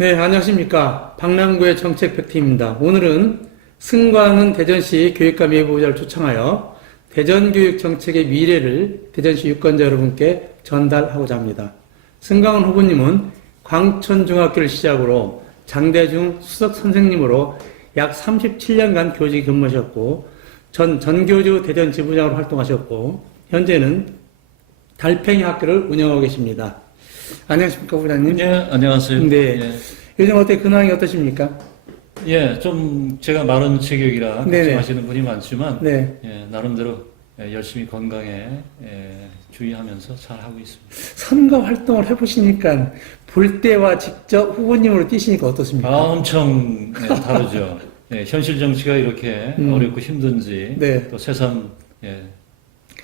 네, 안녕하십니까. 박남구의 정책 팩트입니다. 오늘은 승광은 대전시 교육감 예보자를 초청하여 대전교육 정책의 미래를 대전시 유권자 여러분께 전달하고자 합니다. 승광은 후보님은 광천중학교를 시작으로 장대중 수석 선생님으로 약 37년간 교직에 근무하셨고 전교주 대전 지부장으로 활동하셨고 현재는 달팽이 학교를 운영하고 계십니다. 안녕하십니까, 부장님? 예, 안녕하세요. 네. 예. 요즘 근황이 어떠십니까? 예, 좀 제가 마른 체격이라 네네. 걱정하시는 분이 많지만, 네. 예, 나름대로 열심히 건강에 주의하면서 잘 하고 있습니다. 선거 활동을 해보시니까 볼 때와 직접 후보님으로 뛰시니까 어떻습니까? 엄청 다르죠. 예, 현실 정치가 이렇게 어렵고 힘든지 네. 또 새삼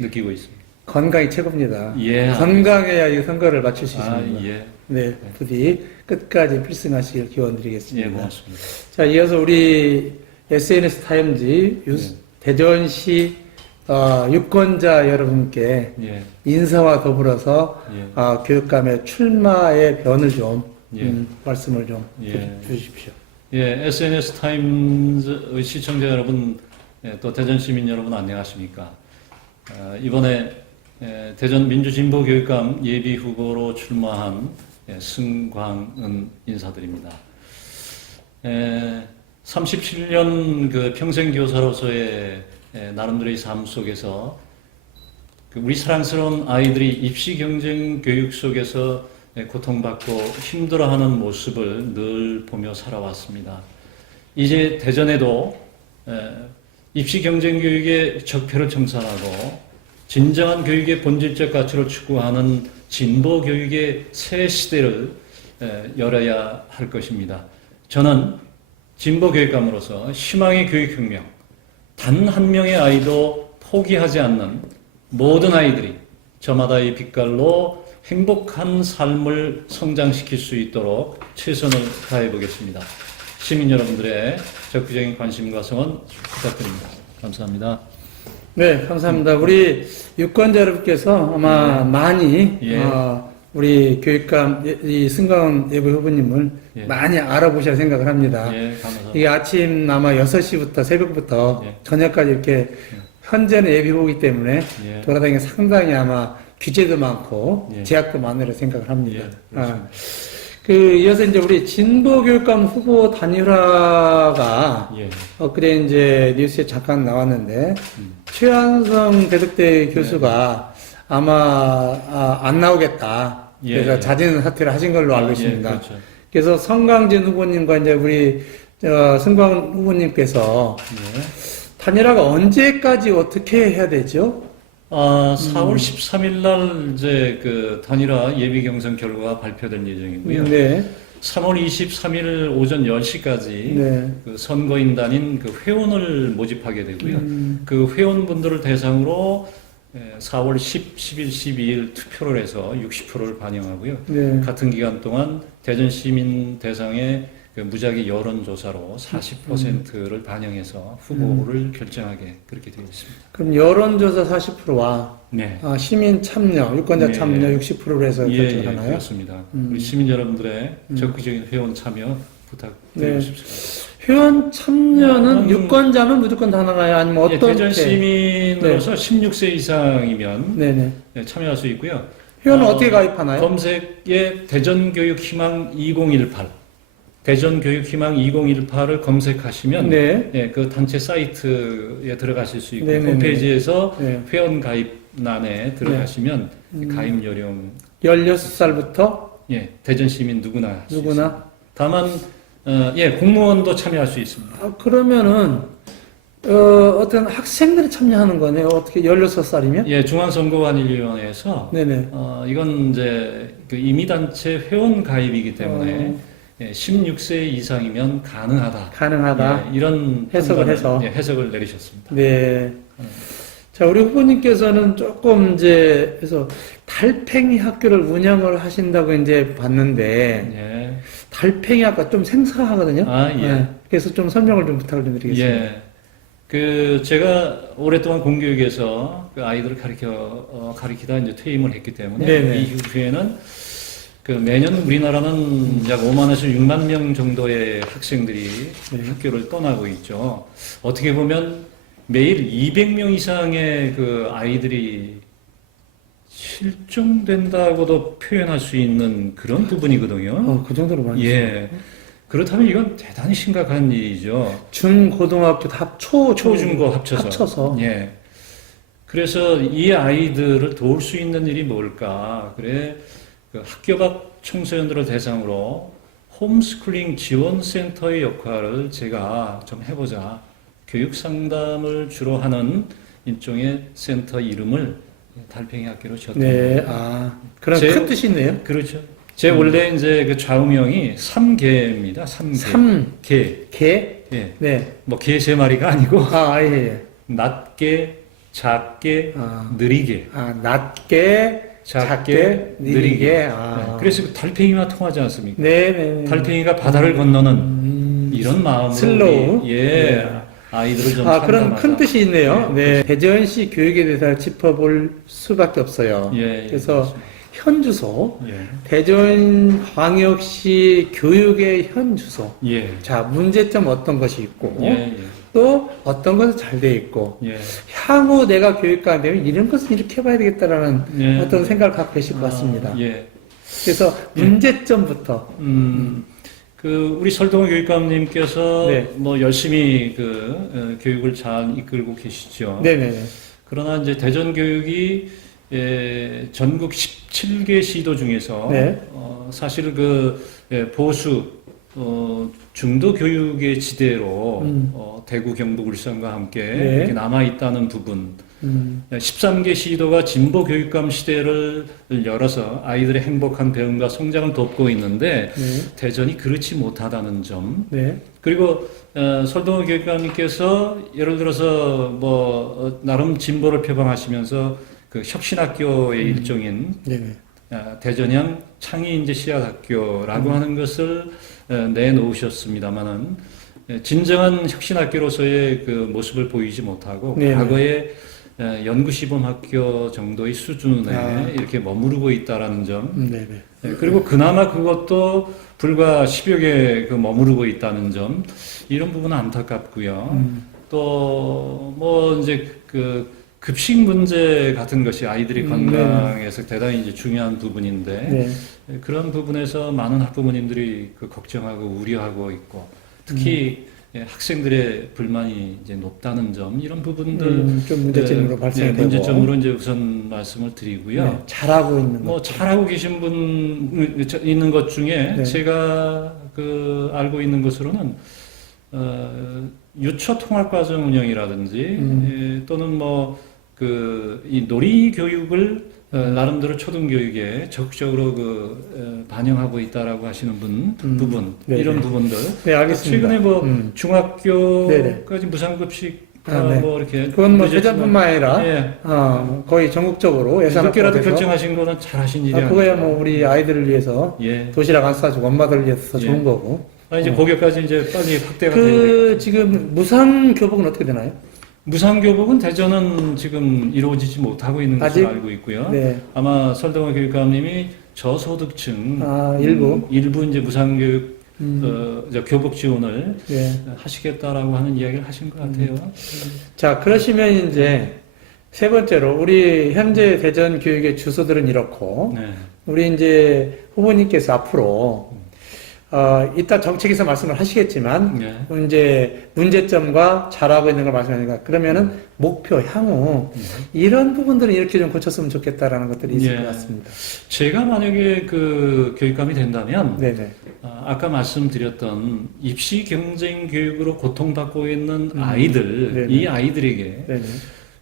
느끼고 있습니다. 건강이 최고입니다. 예, 건강해야 이 선거를 마칠 수 있습니다. 예, 네, 부디 끝까지 필승하시길 기원드리겠습니다. 예, 고맙습니다. 자, 이어서 우리 SNS 타임즈 대전시 유권자 여러분께 예, 인사와 더불어서 예, 교육감의 출마의 변을 좀 예. 말씀을 좀 예. 주십시오. 예, SNS 타임즈 시청자 여러분, 또 대전 시민 여러분 안녕하십니까? 이번에 대전 민주진보교육감 예비후보로 출마한 승광은 인사드립니다. 37년 그 평생교사로서의 나름대로의 삶 속에서 우리 사랑스러운 아이들이 입시 경쟁 교육 속에서 고통받고 힘들어하는 모습을 늘 보며 살아왔습니다. 이제 대전에도 입시 경쟁 교육의 적폐를 청산하고 진정한 교육의 본질적 가치를 추구하는 진보 교육의 새 시대를 열어야 할 것입니다. 저는 진보 교육감으로서 희망의 교육혁명, 단 한 명의 아이도 포기하지 않는 모든 아이들이 저마다의 빛깔로 행복한 삶을 성장시킬 수 있도록 최선을 다해 보겠습니다. 시민 여러분들의 적극적인 관심과 성원 부탁드립니다. 감사합니다. 네, 감사합니다. 우리 유권자 여러분께서 아마 많이 예. 우리 교육감 이 승광 예비 후보님을 예. 많이 알아보셔야 생각을 합니다. 예, 감사합니다. 이게 아침 아마 6시부터 새벽부터 예. 저녁까지 이렇게 현재는 예비 후보이기 때문에 예. 돌아다니는 게 상당히 아마 규제도 많고 예. 제약도 많으리라 생각을 합니다. 예, 그렇습니다. 이어서 이제 우리 진보 교육감 후보 단일화가 예. 그래 이제 뉴스에 잠깐 나왔는데 최한성 대덕대 교수가 아마 안 나오겠다. 예. 그래서 자진 사퇴를 하신 걸로 알고 있습니다. 예, 그렇죠. 그래서 성광진 후보님과 이제 우리 승광 후보님께서 예. 단일화가 언제까지 어떻게 해야 되죠? 4월 13일 날 이제 그 단일화 예비 경선 결과가 발표될 예정이고요. 네. 3월 23일 오전 10시까지 네. 그 선거인단인 그 회원을 모집하게 되고요. 그 회원분들을 대상으로 4월 10, 11, 12일 투표를 해서 60%를 반영하고요. 네. 같은 기간 동안 대전 시민 대상의 그 무작위 여론조사로 40%를 반영해서 후보를 결정하게 그렇게 되어 있습니다. 그럼 여론조사 40%와 네. 시민 참여, 유권자 네. 참여 60%로 해서 예, 결정을 예, 하나요? 그렇습니다. 우리 시민 여러분들의 적극적인 회원 참여 부탁드리고 네. 싶습니다. 회원 참여는 유권자면 무조건 다 나가요? 아니면 예, 어떤 대전 시민으로서 16세 이상이면 네네. 참여할 수 있고요. 회원은 어떻게 가입하나요? 검색에 대전교육희망 2018 대전교육희망 2018을 검색하시면 네. 예, 그 단체 사이트에 들어가실 수 있고 네네네. 홈페이지에서 네. 회원 가입란에 들어가시면 가입 요령 16살부터 예, 대전 시민 누구나 할수 있습니다. 누구나? 다만 공무원도 참여할 수 있습니다. 그러면은 어떤 학생들이 참여하는 거네요. 어떻게 16살이면? 예, 중앙선거관리위원회에서 네네. 이건 이제 그 임의단체 회원 가입이기 때문에 16세 이상이면 가능하다. 가능하다. 예, 이런 해석을 판단을, 해서. 해석을 내리셨습니다. 네. 자, 우리 후보님께서는 조금 이제 그래서 달팽이 학교를 운영을 하신다고 이제 봤는데 예. 달팽이 학과 좀 생소하거든요. 예. 네. 그래서 좀 설명을 좀 부탁을 좀 드리겠습니다. 예. 그 제가 오랫동안 공교육에서 그 아이들을 가리키다 이제 퇴임을 했기 때문에 네네. 이후에는 그 매년 우리나라는 약 5만에서 6만 명 정도의 학생들이 학교를 떠나고 있죠. 어떻게 보면 매일 200명 이상의 그 아이들이 실종된다고도 표현할 수 있는 그런 부분이거든요. 그 정도로 많이. 예. 그렇다면 이건 대단히 심각한 일이죠. 중, 고등학교 다 초중고 합쳐서. 예. 그래서 이 아이들을 도울 수 있는 일이 뭘까? 그래, 그 학교 밖 청소년들을 대상으로 홈스쿨링 지원센터의 역할을 제가 좀 해보자. 교육 상담을 주로 하는 일종의 센터 이름을 달팽이 학교로 지었다. 네, 그런 큰 뜻이 있네요. 그렇죠. 제 원래 이제 그 좌우명이 3개입니다. 3개. 개? 예. 네. 뭐 개 세 마리가 아니고 예. 낮게, 작게, 느리게. 낮게, 작게, 느리게. 네. 그래서 그 달팽이와 통하지 않습니까? 네. 달팽이가 바다를 건너는 이런 마음으로 슬로우. 우리, 네. 아이들을 좀 그런 상담하자. 큰 뜻이 있네요. 네. 대전시 교육에 대해서 짚어볼 수밖에 없어요. 그래서 그렇습니다. 현 주소, 예. 대전광역시 교육의 현 주소. 예. 자, 문제점 어떤 것이 있고, 예. 또 어떤 것은 잘 돼 있고, 예. 향후 내가 교육가 되면 이런 것은 이렇게 해봐야 되겠다라는 예. 어떤 생각을 갖고 계실 것 같습니다. 예. 그래서 문제점부터. 그 우리 설동호 교육감님께서 네. 뭐 열심히 교육을 잘 이끌고 계시죠. 네네. 그러나 이제 대전 교육이 전국 17개 시도 중에서 네. 사실 보수 중도 교육의 지대로 대구, 경북, 울산과 함께 네. 이렇게 남아 있다는 부분. 13개 시도가 진보 교육감 시대를 열어서 아이들의 행복한 배움과 성장을 돕고 있는데 네. 대전이 그렇지 못하다는 점. 네. 그리고 설동호 교육감님께서 예를 들어서 나름 진보를 표방하시면서 그 혁신학교의 일종인 네네. 대전형 창의인재 씨앗학교라고 하는 것을 내놓으셨습니다만은 진정한 혁신학교로서의 그 모습을 보이지 못하고 네네. 과거에 연구시범학교 정도의 수준에 이렇게 머무르고 있다라는 점. 네네. 그리고 그나마 그것도 불과 10여 개 머무르고 있다는 점. 이런 부분은 안타깝고요. 또 이제 급식 문제 같은 것이 아이들이 건강에서 대단히 이제 중요한 부분인데 그런 부분에서 많은 학부모님들이 걱정하고 우려하고 있고 특히 학생들의 불만이 이제 높다는 점 이런 부분들 좀 문제점으로 발생되고 문제점으로 이제 우선 말씀을 드리고요. 잘하고 있는 것. 잘하고 계신 분 있는 것 중에 제가 알고 있는 것으로는 유초 통합과정 운영이라든지 또는 이 놀이 교육을 나름대로 초등교육에 적극적으로 반영하고 있다라고 하시는 부분 네네. 이런 부분들. 네, 알겠습니다. 최근에 중학교까지 네네. 무상급식 네. 이렇게 그건 대전뿐만 아니라 예. 거의 전국적으로 예산 늦게라도 확보돼서 결정하신 거는 잘하신 일이 그거야 우리 아이들을 위해서 예. 도시락 안 싸주고 엄마들을 위해서 예. 좋은 거고. 이제 거기까지 이제 빨리 확대가 돼야 지금 무상 교복은 어떻게 되나요? 무상교복은 대전은 지금 이루어지지 못하고 있는 아직? 것으로 알고 있고요. 네. 아마 설동호 교육감님이 저소득층 일부 이제 무상교육 교복 지원을 네. 하시겠다라고 하는 이야기를 하신 것 같아요. 자, 그러시면 이제 세 번째로 우리 현재 대전 교육의 주소들은 이렇고 네. 우리 이제 후보님께서 앞으로 이따 정책에서 말씀을 하시겠지만 네. 이제 문제점과 잘하고 있는 걸 말씀하니까 그러면은 목표 향후 이런 부분들은 이렇게 좀 고쳤으면 좋겠다라는 것들이 있을 예. 것 같습니다. 제가 만약에 교육감이 된다면 네네. 아까 말씀드렸던 입시 경쟁 교육으로 고통받고 있는 아이들, 네네. 이 아이들에게 네네.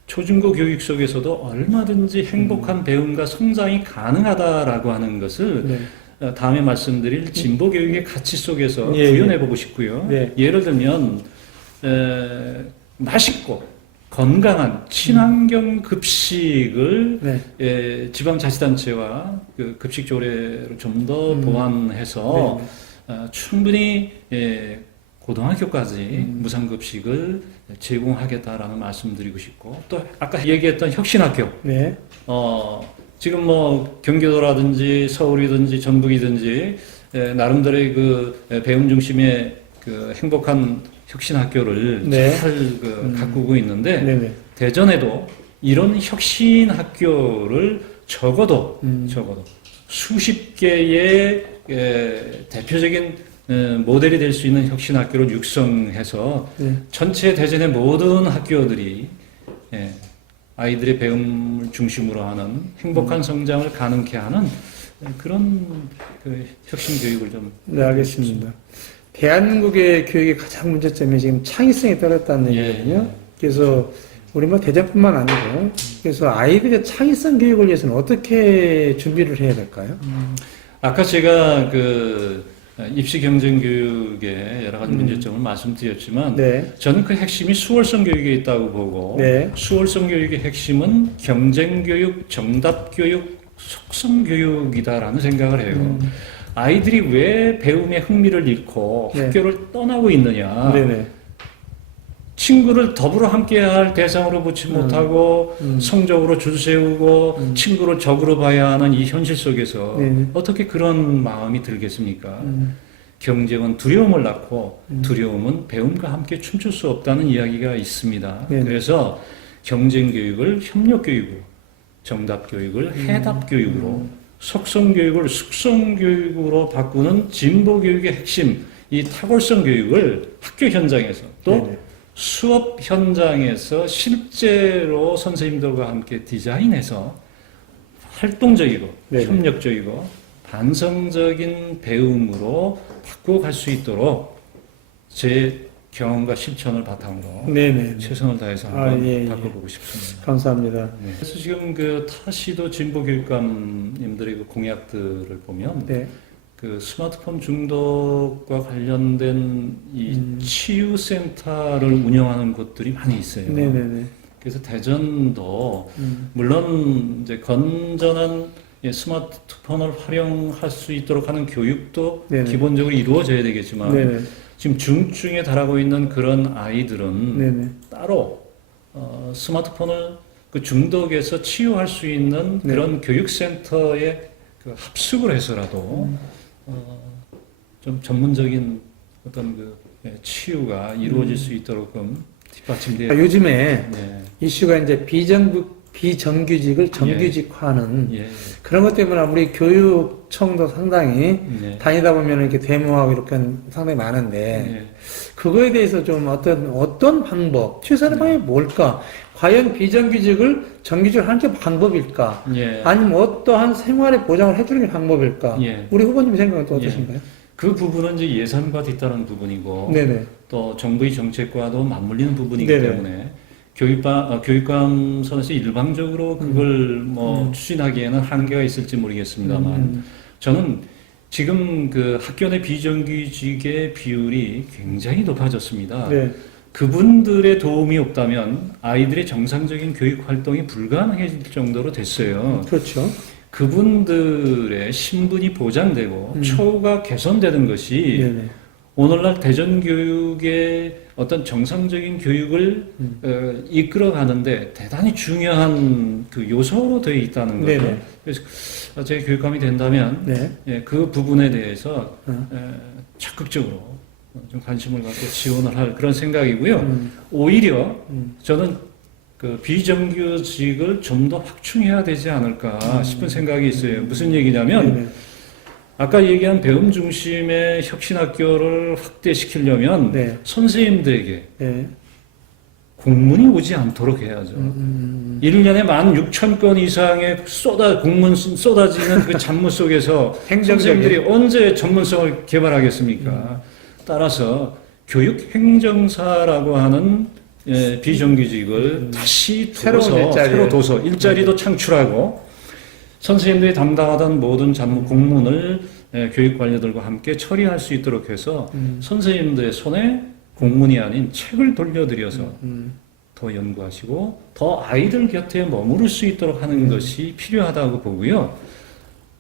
초중고 교육 속에서도 얼마든지 행복한 배움과 성장이 가능하다라고 하는 것을 네. 다음에 말씀드릴 진보 교육의 가치 속에서 예, 구현해보고 싶고요. 네. 예를 들면 맛있고 건강한 친환경 급식을 네. 지방자치단체와 급식 조례를 좀 더 보완해서 충분히 고등학교까지 무상급식을 제공하겠다라는 말씀드리고 싶고 또 아까 얘기했던 혁신학교 네. 지금 뭐 경기도라든지 서울이든지 전북이든지 나름대로의 그 배움 중심의 그 행복한 혁신 학교를 네. 잘 가꾸고 있는데 네네. 대전에도 이런 혁신 학교를 적어도 수십 개의 대표적인 모델이 될 수 있는 혁신 학교를 육성해서 네. 전체 대전의 모든 학교들이 아이들의 배움을 중심으로 하는 행복한 성장을 가능케 하는 그런 그 혁신 교육을 좀. 네, 알겠습니다. 대한민국의 교육의 가장 문제점이 지금 창의성이 떨어졌다는 예. 얘기거든요. 그래서 우리 뭐 대전뿐만 아니고 그래서 아이들의 창의성 교육을 위해서는 어떻게 준비를 해야 될까요? 아까 제가 그 입시 경쟁 교육의 여러 가지 문제점을 말씀드렸지만 네. 저는 그 핵심이 수월성 교육에 있다고 보고 네. 수월성 교육의 핵심은 경쟁 교육, 정답 교육, 속성 교육이다라는 생각을 해요. 아이들이 왜 배움에 흥미를 잃고 네. 학교를 떠나고 있느냐? 네네. 친구를 더불어 함께할 대상으로 보지 못하고 성적으로 줄 세우고 친구를 적으로 봐야 하는 이 현실 속에서 네네. 어떻게 그런 마음이 들겠습니까? 경쟁은 두려움을 낳고 두려움은 배움과 함께 춤출 수 없다는 이야기가 있습니다. 네네. 그래서 경쟁 교육을 협력 교육으로, 정답 교육을 해답 교육으로, 속성 교육을 숙성 교육으로 바꾸는 진보 교육의 핵심, 이 탁월성 교육을 학교 현장에서 또 네네. 수업 현장에서 실제로 선생님들과 함께 디자인해서 활동적이고 네네. 협력적이고 반성적인 배움으로 바꿔갈 수 있도록 제 경험과 실천을 바탕으로 네네. 최선을 다해서 한번 예. 바꿔보고 싶습니다. 감사합니다. 네. 그래서 지금 그 타시도 진보 교육감님들의 그 공약들을 보면 네. 그 스마트폰 중독과 관련된 이 치유센터를 운영하는 곳들이 많이 있어요. 네네네. 그래서 대전도 물론 이제 건전한 스마트폰을 활용할 수 있도록 하는 교육도 네네. 기본적으로 이루어져야 되겠지만 네네. 지금 중증에 달하고 있는 그런 아이들은 네네. 따로 스마트폰을 그 중독에서 치유할 수 있는 네. 그런 교육센터에 그 합숙을 해서라도 좀 전문적인 어떤 그 치유가 이루어질 수 있도록 뒷받침돼야. 아, 요즘에 네. 이슈가 이제 비정규직을 정규직화하는 예. 그런 것 때문에 우리 교육청도 상당히 네. 다니다 보면 이렇게 데모하고 이렇게 상당히 많은데 네. 그거에 대해서 좀 어떤 방법, 최선의 방법이 뭘까? 과연 비정규직을 정규직으로 하는 게 방법일까? 예. 아니면 어떠한 생활의 보장을 해주는 게 방법일까? 예. 우리 후보님 생각은 또 어떠신가요? 그 부분은 이제 예산과 뒤따르는 부분이고 네네. 또 정부의 정책과도 맞물리는 부분이기 네네. 때문에 교육감 선에서 일방적으로 그걸 뭐 추진하기에는 한계가 있을지 모르겠습니다만 저는 지금 그 학교 내 비정규직의 비율이 굉장히 높아졌습니다. 네. 그분들의 도움이 없다면 아이들의 정상적인 교육 활동이 불가능해질 정도로 됐어요. 그렇죠. 그분들의 신분이 보장되고 처우가 개선되는 것이 네네. 오늘날 대전 교육의 어떤 정상적인 교육을 이끌어가는데 대단히 중요한 그 요소로 되어 있다는 거죠. 네네. 그래서 제 교육감이 된다면 네. 예, 그 부분에 대해서 적극적으로 좀 관심을 갖고 지원을 할 그런 생각이고요. 오히려 저는 그 비정규직을 좀 더 확충해야 되지 않을까 싶은 생각이 있어요. 무슨 얘기냐면 네네. 아까 얘기한 배움 중심의 혁신학교를 확대시키려면 네. 선생님들에게 네. 공문이 오지 않도록 해야죠. 1년에 16,000건 이상의 공문 쏟아지는 그 잡무 속에서 선생님들이 언제 전문성을 개발하겠습니까? 따라서 교육행정사라고 하는 비정규직을 다시 새로 둬서 일자리도 창출하고 선생님들이 담당하던 모든 잡무 공문을 교육관료들과 함께 처리할 수 있도록 해서 선생님들의 손에 공문이 아닌 책을 돌려드려서 더 연구하시고 더 아이들 곁에 머무를 수 있도록 하는 것이 필요하다고 보고요.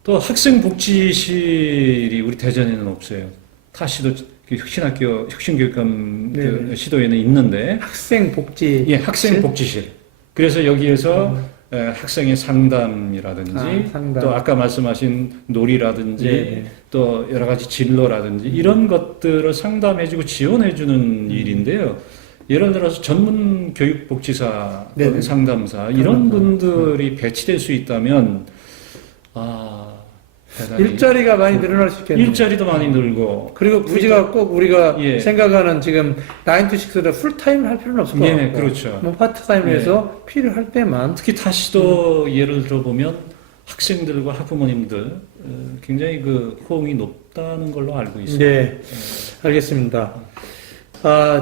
또 학생복지실이 우리 대전에는 없어요. 타시도 혁신학교 혁신교육감 그 시도에는 있는데 학생복지 학생복지실. 그래서 여기에서 학생의 상담이라든지 상담. 또 아까 말씀하신 놀이라든지 네. 또 여러 가지 진로라든지 이런 것들을 상담해주고 지원해주는 일인데요. 예를 들어서 전문 교육복지사 또는 네네. 상담사 이런 분들이 배치될 수 있다면 대단히 일자리가 많이 늘어날 수 있겠네요. 일자리도 많이 늘고 그리고 굳이가 꼭 우리가 예. 생각하는 지금 9 to 6를 풀타임을 할 필요는 없을 것 예, 같고 그렇죠. 뭐 파트타임을 예. 해서 필요할 때만 특히 다시도 예를 들어보면 학생들과 학부모님들 굉장히 그 호응이 높다는 걸로 알고 있습니다. 네, 알겠습니다.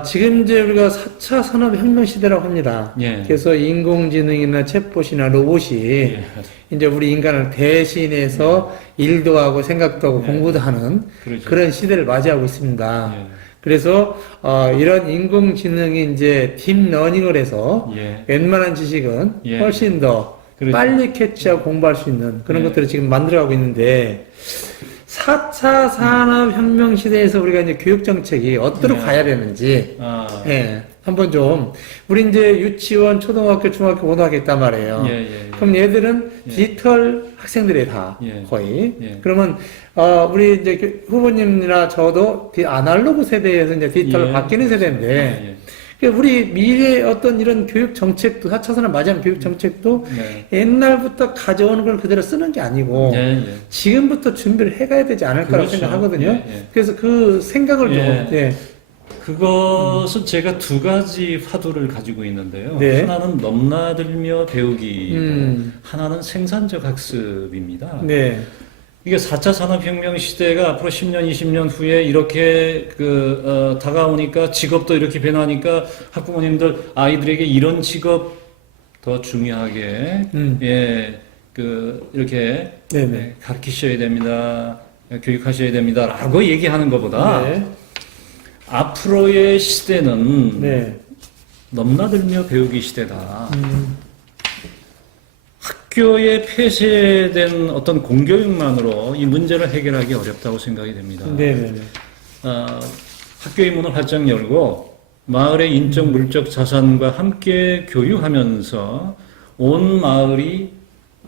지금 이제 우리가 4차 산업혁명 시대라고 합니다. 예. 그래서 인공지능이나 챗봇이나 로봇이 예. 이제 우리 인간을 대신해서 일도 하고 생각도 하고 예. 공부도 하는 그렇죠. 그런 시대를 맞이하고 있습니다. 예. 그래서 이런 인공지능이 이제 딥러닝을 해서 예. 웬만한 지식은 예. 훨씬 더 그렇죠. 빨리 캐치하고 공부할 수 있는 그런 예. 것들을 지금 만들어가고 있는데 4차 산업혁명 시대에서 우리가 이제 교육정책이 어디로 예. 가야 되는지 예, 한번 좀 우리 이제 유치원, 초등학교, 중학교, 고등학교 있단 말이에요. 예. 그럼 얘들은 예. 디지털 학생들이 다 예. 거의. 예. 그러면 우리 이제 후보님이나 저도 아날로그 세대에서 이제 디지털로 예. 바뀌는 세대인데 예. 그러니까 우리 미래의 어떤 이런 교육 정책도 4차 산업 맞이하는 교육 정책도 네. 옛날부터 가져오는 걸 그대로 쓰는 게 아니고 예. 예. 지금부터 준비를 해가야 되지 않을까라고 그렇죠. 생각하거든요. 예. 예. 그래서 그 생각을 예. 좀 예. 그것은 제가 두 가지 화두를 가지고 있는데요. 네. 하나는 넘나들며 배우기, 하나는 생산적 학습입니다. 네. 이게 4차 산업혁명 시대가 앞으로 10년, 20년 후에 이렇게 다가오니까 직업도 이렇게 변하니까 학부모님들 아이들에게 이런 직업 더 중요하게, 이렇게 네네. 가르치셔야 됩니다. 교육하셔야 됩니다. 라고 얘기하는 것보다 네. 앞으로의 시대는 네. 넘나들며 배우기 시대다. 학교에 폐쇄된 어떤 공교육만으로 이 문제를 해결하기 어렵다고 생각이 됩니다. 네네네. 학교의 문을 활짝 열고 마을의 인적 물적 자산과 함께 교육하면서 온 마을이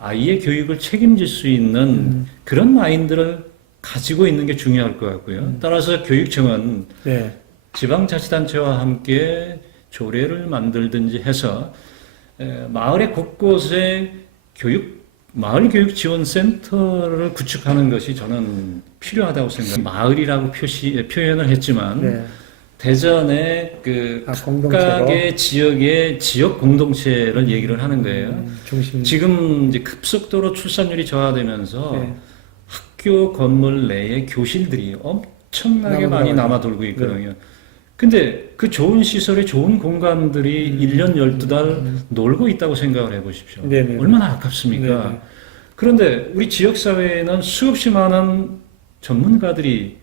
아이의 교육을 책임질 수 있는 그런 마인드를 가지고 있는 게 중요할 것 같고요. 따라서 교육청은 네. 지방자치단체와 함께 조례를 만들든지 해서 마을의 곳곳에 마을 교육 지원 센터를 구축하는 것이 저는 필요하다고 생각합니다. 마을이라고 표현을 했지만 네. 대전의 각각의 지역의 지역 공동체를 얘기를 하는 거예요. 중심. 지금 이제 급속도로 출산율이 저하되면서 네. 학교 건물 내에 교실들이 엄청나게 많이 남아돌고 있거든요. 네. 근데 그 좋은 시설에 좋은 공간들이 1년 12달 놀고 있다고 생각을 해보십시오. 네네. 얼마나 아깝습니까? 네네. 그런데 우리 지역사회에는 수없이 많은 전문가들이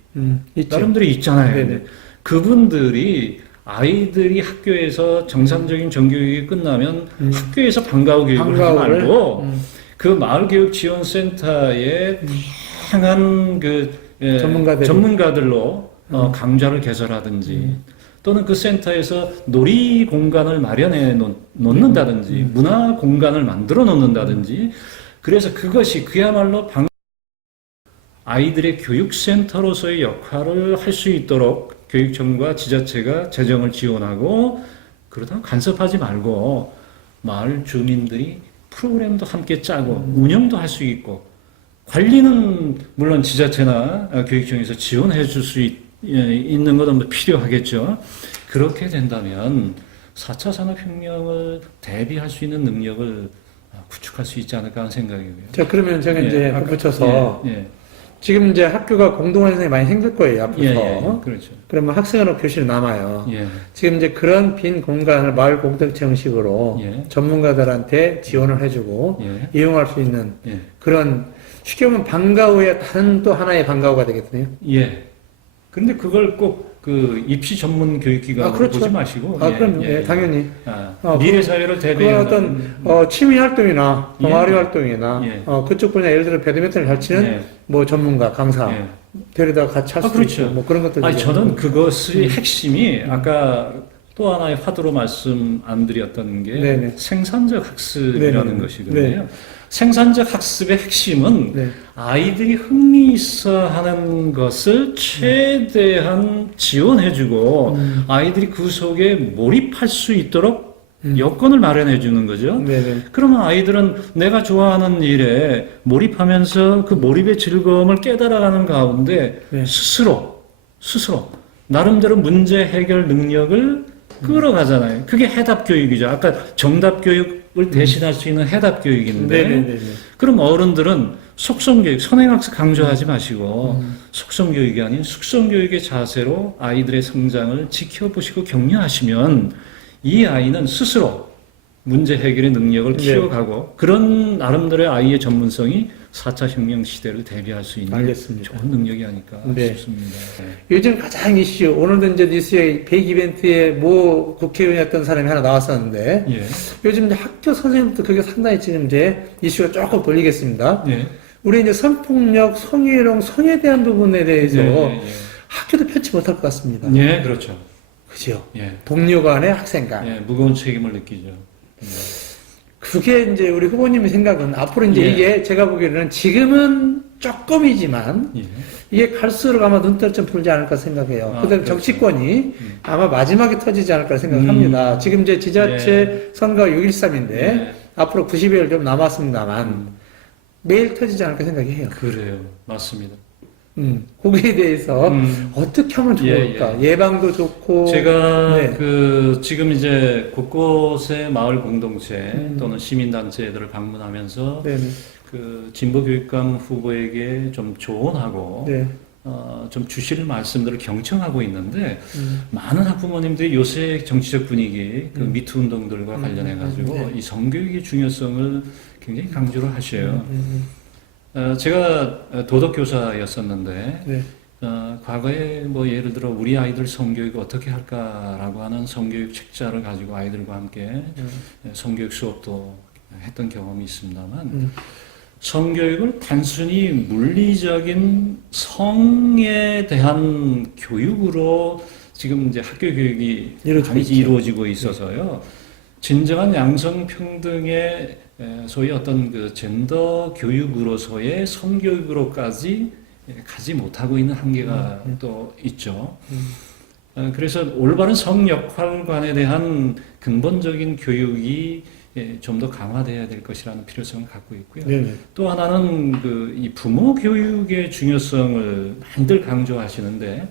있죠. 나름대로 있잖아요. 네네. 근데 그분들이 아이들이 학교에서 정상적인 정교육이 끝나면 학교에서 방과후 교육을 하지 말고 그 마을교육지원센터에 다양한 전문가들로 강좌를 개설하든지 또는 그 센터에서 놀이 공간을 마련해 놓는다든지 문화 공간을 만들어 놓는다든지 그래서 그것이 그야말로 아이들의 교육센터로서의 역할을 할 수 있도록 교육청과 지자체가 재정을 지원하고 그러다 간섭하지 말고 마을 주민들이 프로그램도 함께 짜고 운영도 할 수 있고 관리는 물론 지자체나 교육청에서 지원해 줄 수 있는 것은 필요하겠죠. 그렇게 된다면 4차 산업혁명을 대비할 수 있는 능력을 구축할 수 있지 않을까 하는 생각이고요. 자, 그러면 제가 이제 붙여서 예. 지금 이제 학교가 공동환생이 많이 생길 거예요, 앞으로. 그렇죠. 그러면 학생은 교실이 남아요. 예. 지금 이제 그런 빈 공간을 마을 공동체 형식으로 전문가들한테 지원을 해주고 이용할 수 있는 그런 쉽게 보면 방과후의 다른 또 하나의 방과후가 되겠네요. 예. 근데 그걸 꼭 입시 전문 교육기관으로 그렇죠. 보지 마시고. 그럼 당연히. 미래 사회를 그건 대비하는 어떤 취미 활동이나 동아리 활동이나 예. 그쪽 분야 예를 들어 배드민턴을 잘 치는 뭐 전문가 강사 데려다 같이 할 수 그렇죠. 있고 뭐 그런 것들. 저는 그것의 핵심이 아까 또 하나의 화두로 말씀 안 드렸던 게 네네. 생산적 학습이라는 네네. 것이거든요. 네. 생산적 학습의 핵심은 네. 아이들이 흥미 있어 하는 것을 최대한 지원해주고 아이들이 그 속에 몰입할 수 있도록 여건을 마련해 주는 거죠. 네네. 그러면 아이들은 내가 좋아하는 일에 몰입하면서 그 몰입의 즐거움을 깨달아가는 가운데 네. 스스로 나름대로 문제 해결 능력을 끌어가잖아요. 그게 해답 교육이죠. 아까 정답 교육을 대신할 수 있는 해답 교육인데 네네네. 그럼 어른들은 속성교육, 선행학습 강조하지 마시고 속성교육이 아닌 숙성교육의 자세로 아이들의 성장을 지켜보시고 격려하시면 이 아이는 스스로 문제 해결의 능력을 키워가고 그런 나름대로의 아이의 전문성이 4차 혁명 시대를 대비할 수 있는 알겠습니다. 좋은 능력이 아닐까 싶습니다. 요즘 가장 이슈, 오늘도 이제 뉴스에 100 이벤트에 모 국회의원이었던 사람이 하나 나왔었는데, 요즘 이제 학교 선생님부터 그게 상당히 지금 이제 이슈가 조금 돌리겠습니다. 우리 이제 성폭력, 성희롱, 성에 대한 부분에 대해서 학교도 편치 못할 것 같습니다. 그렇죠. 그죠? 동료 간의 학생 간. 무거운 책임을 느끼죠. 그게 이제 우리 후보님의 생각은 앞으로 이제 이게 제가 보기에는 지금은 조금이지만 이게 갈수록 아마 눈대를 좀 풀지 않을까 생각해요. 그다음에 정치권이 아마 마지막에 터지지 않을까 생각합니다. 지금 이제 지자체 선거가 6.13인데 앞으로 90여일 좀 남았습니다만 매일 터지지 않을까 생각해요. 그래요. 맞습니다. 거기에 대해서 어떻게 하면 좋을까? 예방도 좋고. 제가 지금 이제 곳곳의 마을 공동체 또는 시민단체들을 방문하면서 그 진보교육감 후보에게 좀 조언하고 좀 주실 말씀들을 경청하고 있는데 많은 학부모님들이 요새 정치적 분위기, 그 미투 운동들과 관련해 가지고 이 성교육의 중요성을 굉장히 강조를 하셔요. 제가 도덕교사였었는데 과거에 뭐 예를 들어 우리 아이들 성교육 어떻게 할까라고 하는 성교육 책자를 가지고 아이들과 함께 성교육 수업도 했던 경험이 있습니다만 성교육을 단순히 물리적인 성에 대한 교육으로 지금 이제 학교 교육이 이루어지고 있어서요. 진정한 양성평등의 소위 어떤 그 젠더 교육으로서의 성교육으로까지 가지 못하고 있는 한계가 또 있죠. 그래서 올바른 성 역할관에 대한 근본적인 교육이 좀 더 강화돼야 될 것이라는 필요성을 갖고 있고요. 또 하나는 이 부모 교육의 중요성을 많이들 강조하시는데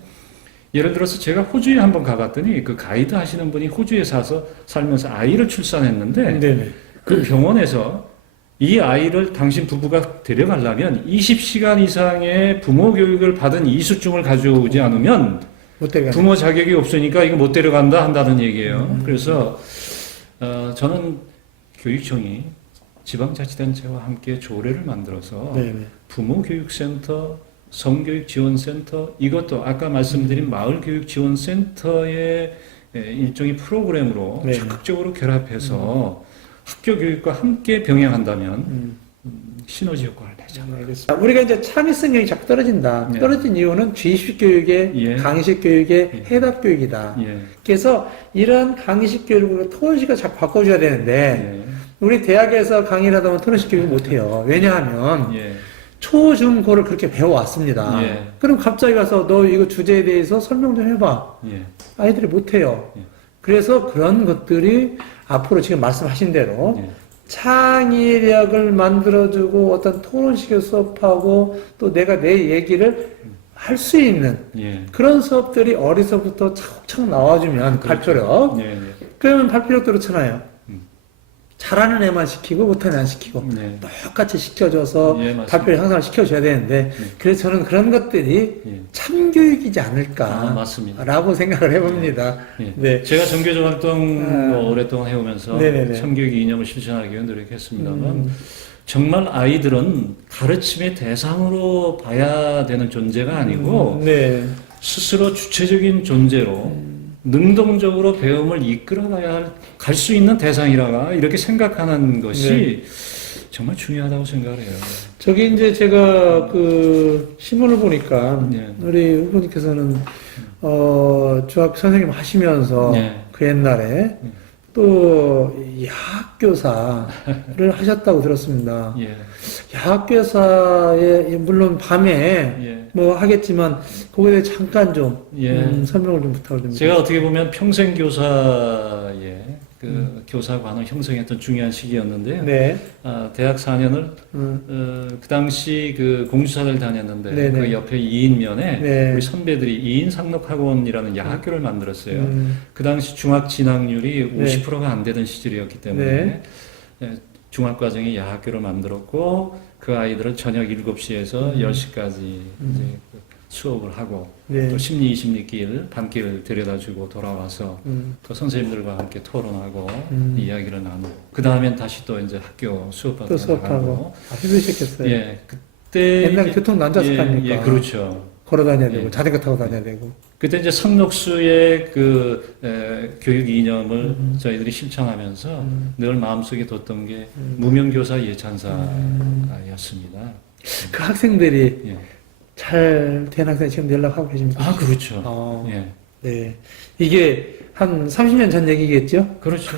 예를 들어서 제가 호주에 한번 가봤더니 그 가이드 하시는 분이 호주에 살면서 아이를 출산했는데 그 병원에서 이 아이를 당신 부부가 데려가려면 20시간 이상의 부모 교육을 받은 이수증을 가져오지 않으면 부모 자격이 없으니까 이거 못 데려간다 한다는 얘기예요. 그래서 저는 교육청이 지방자치단체와 함께 조례를 만들어서 부모교육센터, 성교육지원센터 이것도 아까 말씀드린 마을교육지원센터의 일종의 프로그램으로 적극적으로 결합해서 학교 교육과 함께 병행한다면 시너지 효과를 내죠. 알겠습니다. 우리가 이제 창의성 교육이 자꾸 떨어진다. 떨어진 이유는 주입식 교육의 강의식 교육의 해답 교육이다. 그래서 이런 강의식 교육을 토론식을 자꾸 바꿔줘야 되는데 우리 대학에서 강의를 하다 보면 토론식 교육을 못해요. 왜냐하면 초, 중, 고를 그렇게 배워왔습니다. 그럼 갑자기 가서 너 이거 주제에 대해서 설명 좀 해봐. 아이들이 못해요. 그래서 그런 것들이 앞으로 지금 말씀하신 대로 창의력을 만들어주고 어떤 토론식의 수업하고 또 내가 내 얘기를 할 수 있는 그런 수업들이 어려서부터 차곡차곡 나와주면 발표력 그러면 발표력도 그렇잖아요. 잘하는 애만 시키고 못하는 애만 시키고 똑같이 시켜줘서 발표를 향상을 시켜줘야 되는데 그래서 저는 그런 것들이 참교육이지 않을까라고 생각을 해봅니다. 제가 정교조 활동 오랫동안 해오면서 참교육 이념을 실천하기 위해 노력했습니다만 정말 아이들은 가르침의 대상으로 봐야 되는 존재가 아니고 스스로 주체적인 존재로 능동적으로 배움을 이끌어가야 갈 수 있는 대상이라 이렇게 생각하는 것이 정말 중요하다고 생각을 해요. 저기 이제 제가 그 신문을 보니까 우리 후보님께서는 중학교 선생님 하시면서 예. 그 옛날에 또 야학교사를 하셨다고 들었습니다. 예. 야학교사에 물론 밤에 예. 뭐 하겠지만 거기에 대해 잠깐 좀 예. 설명을 좀 부탁드립니다. 제가 어떻게 보면 평생 교사의 그 교사관을 형성했던 중요한 시기였는데요. 네. 대학 4년을 그 당시 그 공주사를 다녔는데 네네. 그 옆에 이인면에 네. 우리 선배들이 이인상록학원이라는 야학교를 만들었어요. 그 당시 중학 진학률이 네. 50%가 안 되던 시절이었기 때문에 중학과정에 야학교를 만들었고 그 아이들을 저녁 7시에서 10시까지 이제 수업을 하고 네. 또 심리 심리길 밤길 데려다주고 돌아와서 또 선생님들과 함께 토론하고 이야기를 나누고 그 다음엔 다시 또 이제 학교 또 수업받으러 수업하고 나가고 힘드셨겠어요. 예 그때 옛날 이제- 교통 난자스 아닙니까? 예 그렇죠. 걸어 다녀야 되고 예. 자전거 타고 다녀야 되고. 그때 이제 상록수의 그 교육 이념을 저희들이 실천하면서 늘 마음속에 뒀던 게 무명교사 예찬사였습니다. 그 학생들이 예. 잘 된 학생 지금 연락하고 계십니까? 아 그렇죠. 어, 예. 네. 이게 한 30년 전 얘기겠죠? 그렇죠.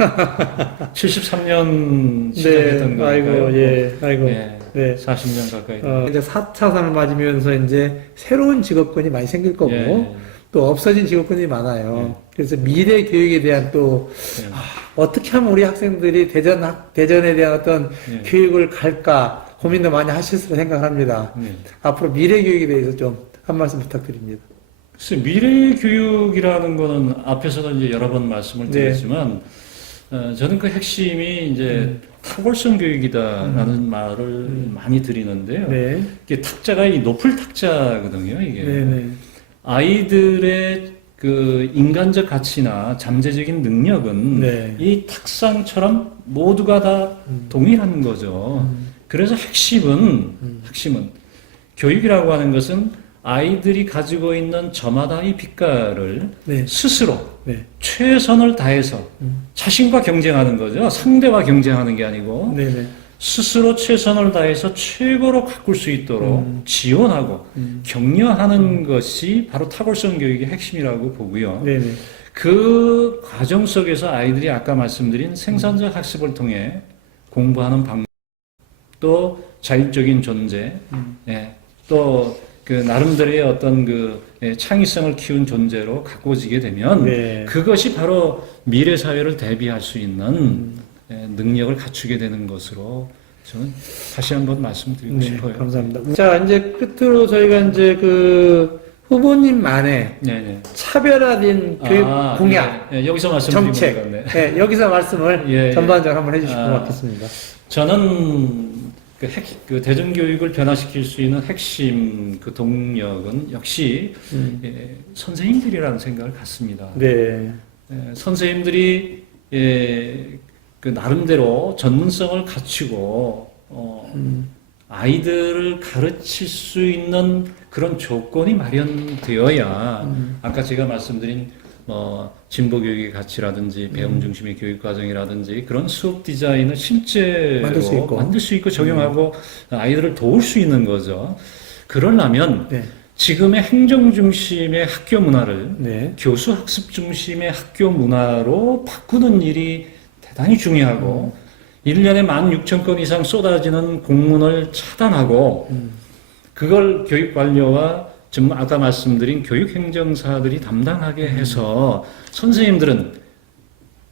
73년 시작했던 네. 거니까요. 아이고, 예. 아이고. 예. 네. 40년 가까이. 이제 4차 산을 맞으면서 이제 새로운 직업군이 많이 생길 거고, 예. 또 없어진 직업군이 많아요. 예. 그래서 미래 교육에 대한 또, 예. 어떻게 하면 우리 학생들이 대전에 대한 어떤 예. 교육을 갈까 고민도 많이 하실 수로 생각합니다. 예. 앞으로 미래 교육에 대해서 좀 한 말씀 부탁드립니다. 글쎄, 미래 교육이라는 거는 앞에서도 이제 여러 번 말씀을 네. 드렸지만, 저는 그 핵심이 이제 탁월성 교육이다라는 말을 많이 드리는데요. 네. 이게 탁자가 이 높을 탁자거든요, 이게. 네네. 아이들의 그 인간적 가치나 잠재적인 능력은 네. 이 탁상처럼 모두가 다 동일한 거죠. 그래서 핵심은 교육이라고 하는 것은 아이들이 가지고 있는 저마다의 빛깔을 네. 스스로 네. 최선을 다해서 자신과 경쟁하는 거죠. 상대와 경쟁하는 게 아니고 네네. 스스로 최선을 다해서 최고로 가꿀 수 있도록 지원하고 격려하는 것이 바로 탁월성 교육의 핵심이라고 보고요. 네네. 그 과정 속에서 아이들이 아까 말씀드린 생산적 학습을 통해 공부하는 방법, 또 자율적인 존재, 예, 또 그 나름대로의 어떤 그 창의성을 키운 존재로 가꿔지게 되면 네. 그것이 바로 미래 사회를 대비할 수 있는 능력을 갖추게 되는 것으로 저는 다시 한번 말씀드리고 네, 싶어요. 감사합니다. 자, 이제 끝으로 저희가 이제 그 후보님만의 네네. 차별화된 교육 공약, 예, 예, 여기서 말씀드리면 정책, 되겠네. 네, 여기서 말씀을 예, 예. 전반적으로 한번 해주시면 고맙겠습니다. 저는 그 대중교육을 변화시킬 수 있는 핵심 그 동력은 역시 선생님들이라는 생각을 갖습니다. 네. 선생님들이 그 나름대로 전문성을 갖추고 아이들을 가르칠 수 있는 그런 조건이 마련되어야 아까 제가 말씀드린 진보 교육의 가치라든지 배움 중심의 교육 과정이라든지 그런 수업 디자인을 실제로 만들 수 있고 적용하고 아이들을 도울 수 있는 거죠. 그러려면 네. 지금의 행정 중심의 학교 문화를 네. 교수 학습 중심의 학교 문화로 바꾸는 일이 대단히 중요하고 1년에 16,000건 이상 쏟아지는 공문을 차단하고 그걸 교육관료와 정말 아까 말씀드린 교육행정사들이 담당하게 해서 선생님들은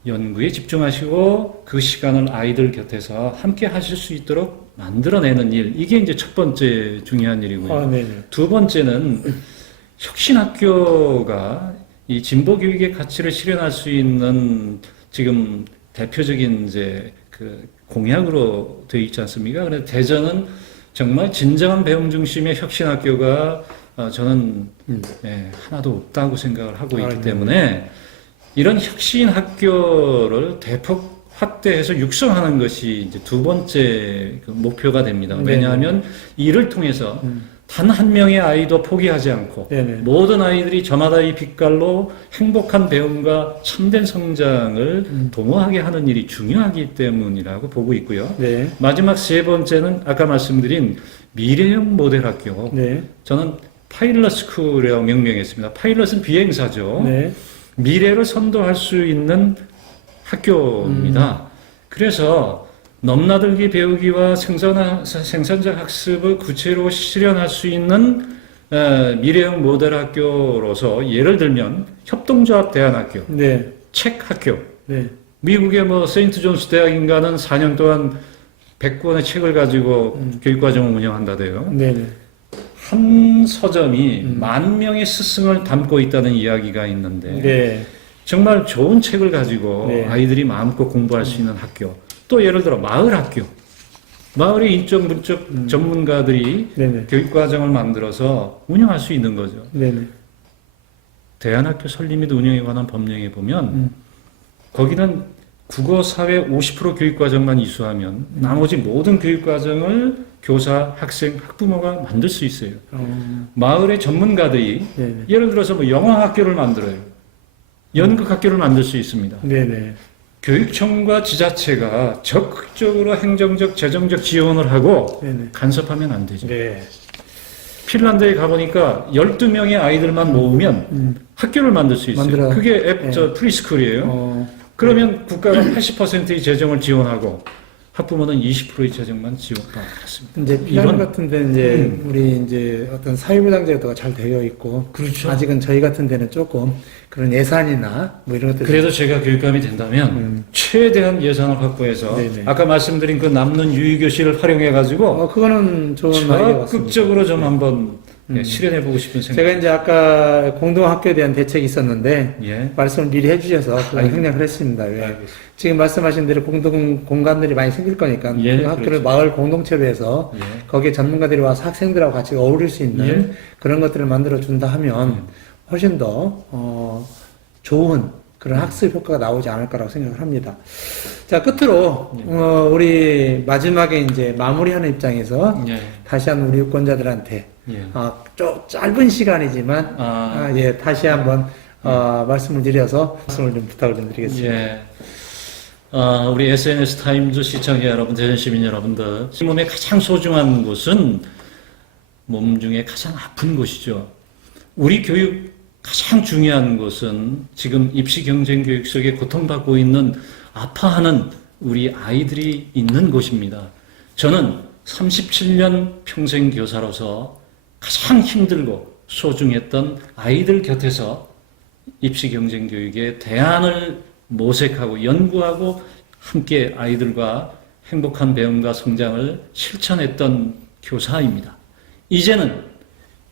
연구에 집중하시고 그 시간을 아이들 곁에서 함께 하실 수 있도록 만들어내는 일, 이게 이제 첫 번째 중요한 일이고요. 두 번째는 혁신학교가 이 진보교육의 가치를 실현할 수 있는 지금 대표적인 이제 그 공약으로 되어 있지 않습니까? 그래서 대전은 정말 진정한 배움 중심의 혁신학교가 저는 하나도 없다고 생각을 하고 있기 때문에 이런 혁신 학교를 대폭 확대해서 육성하는 것이 이제 두 번째 그 목표가 됩니다. 왜냐하면 이를 통해서 단 한 명의 아이도 포기하지 않고 모든 아이들이 저마다의 빛깔로 행복한 배움과 참된 성장을 도모하게 하는 일이 중요하기 때문이라고 보고 있고요. 마지막 세 번째는 아까 말씀드린 미래형 모델 학교. 저는 파일럿 스쿨이라고 명명했습니다. 파일럿은 비행사죠. 네. 미래를 선도할 수 있는 학교입니다. 그래서 넘나들기 배우기와 생산적 학습을 구체로 실현할 수 있는 미래형 모델 학교로서 예를 들면 협동조합 대안학교, 네. 책 학교, 네. 미국의 뭐 세인트 존스 대학인가는 4년 동안 100권의 책을 가지고 교육과정을 운영한다대요. 네. 한 서점이 10,000명의 스승을 담고 있다는 이야기가 있는데 네. 정말 좋은 책을 가지고 네. 아이들이 마음껏 공부할 수 있는 학교. 또 예를 들어 마을 학교. 마을의 인적 문적 전문가들이 네네. 교육과정을 만들어서 운영할 수 있는 거죠. 네네. 대안학교 설립 및 운영에 관한 법령에 보면 거기는 국어, 사회 50% 교육과정만 이수하면 나머지 모든 교육과정을 교사, 학생, 학부모가 만들 수 있어요. 마을의 전문가들이 네네. 예를 들어서 뭐 영어학교를 만들어요. 연극학교를 만들 수 있습니다. 네네. 교육청과 지자체가 적극적으로 행정적, 재정적 지원을 하고 네네. 간섭하면 안 되죠. 네. 핀란드에 가보니까 12명의 아이들만 모으면 학교를 만들 수 있어요. 만들어. 그게 네. 프리스쿨이에요. 그러면 국가가 80%의 재정을 지원하고 학부모는 20%의 재정만 지원받습니다. 이제 핀란드 같은 데는 이제 우리 이제 어떤 사회보장 제도가 잘 되어 있고, 그렇죠. 아직은 저희 같은 데는 조금 그런 예산이나 뭐 이런 것들. 그래도 제가 교육감이 된다면 최대한 예산을 확보해서 네네. 아까 말씀드린 그 남는 유의교실을 활용해 가지고 그거는 좋은 아이디어 같습니다. 적극적으로 좀 한번 실현해보고 싶은 생각. 제가 이제 아까 공동학교에 대한 대책이 있었는데 예. 말씀을 미리 해주셔서 그걸 생략을 했습니다. 왜? 알겠습니다. 지금 말씀하신 대로 공동 공간들이 많이 생길 거니까 예, 그 학교를 그렇죠. 마을 공동체로 해서 예. 거기에 전문가들이 와서 학생들하고 같이 어울릴 수 있는 예. 그런 것들을 만들어 준다 하면 훨씬 더 좋은 그런 학습 효과가 나오지 않을까라고 생각을 합니다. 자, 끝으로 우리 마지막에 이제 마무리하는 입장에서 예. 다시 한번 우리 유권자들한테 예. 좀 짧은 시간이지만 예, 다시 한번 말씀을 드려서 말씀을 좀 부탁을 좀 드리겠습니다. 예. 우리 SNS 타임즈 시청자 여러분, 대전 시민 여러분들, 몸의 가장 소중한 곳은 몸 중에 가장 아픈 곳이죠. 우리 교육 가장 중요한 것은 지금 입시 경쟁 교육 속에 고통받고 있는 아파하는 우리 아이들이 있는 곳입니다. 저는 37년 평생 교사로서 가장 힘들고 소중했던 아이들 곁에서 입시 경쟁 교육의 대안을 모색하고 연구하고 함께 아이들과 행복한 배움과 성장을 실천했던 교사입니다. 이제는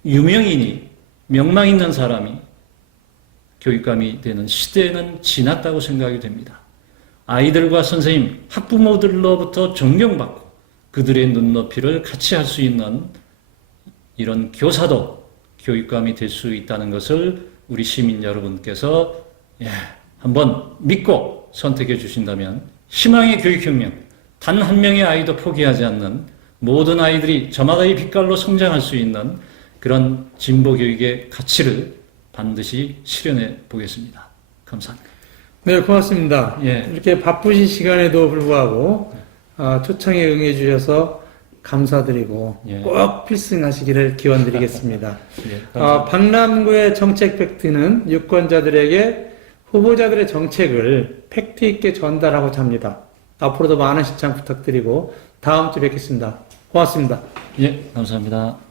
유명인이 명망 있는 사람이 교육감이 되는 시대는 지났다고 생각이 됩니다. 아이들과 선생님, 학부모들로부터 존경받고 그들의 눈높이를 같이 할 수 있는 이런 교사도 교육감이 될 수 있다는 것을 우리 시민 여러분께서 한번 믿고 선택해 주신다면 희망의 교육혁명, 단 한 명의 아이도 포기하지 않는 모든 아이들이 저마다의 빛깔로 성장할 수 있는 그런 진보 교육의 가치를 반드시 실현해 보겠습니다. 감사합니다. 네, 고맙습니다. 예. 이렇게 바쁘신 시간에도 불구하고 초청에 응해 주셔서 감사드리고 예. 꼭 필승하시기를 기원드리겠습니다. 예, 감사합니다. 박람구의 정책 팩트는 유권자들에게 후보자들의 정책을 팩트 있게 전달하고자 합니다. 앞으로도 많은 시청 부탁드리고 다음 주에 뵙겠습니다. 고맙습니다. 예, 감사합니다.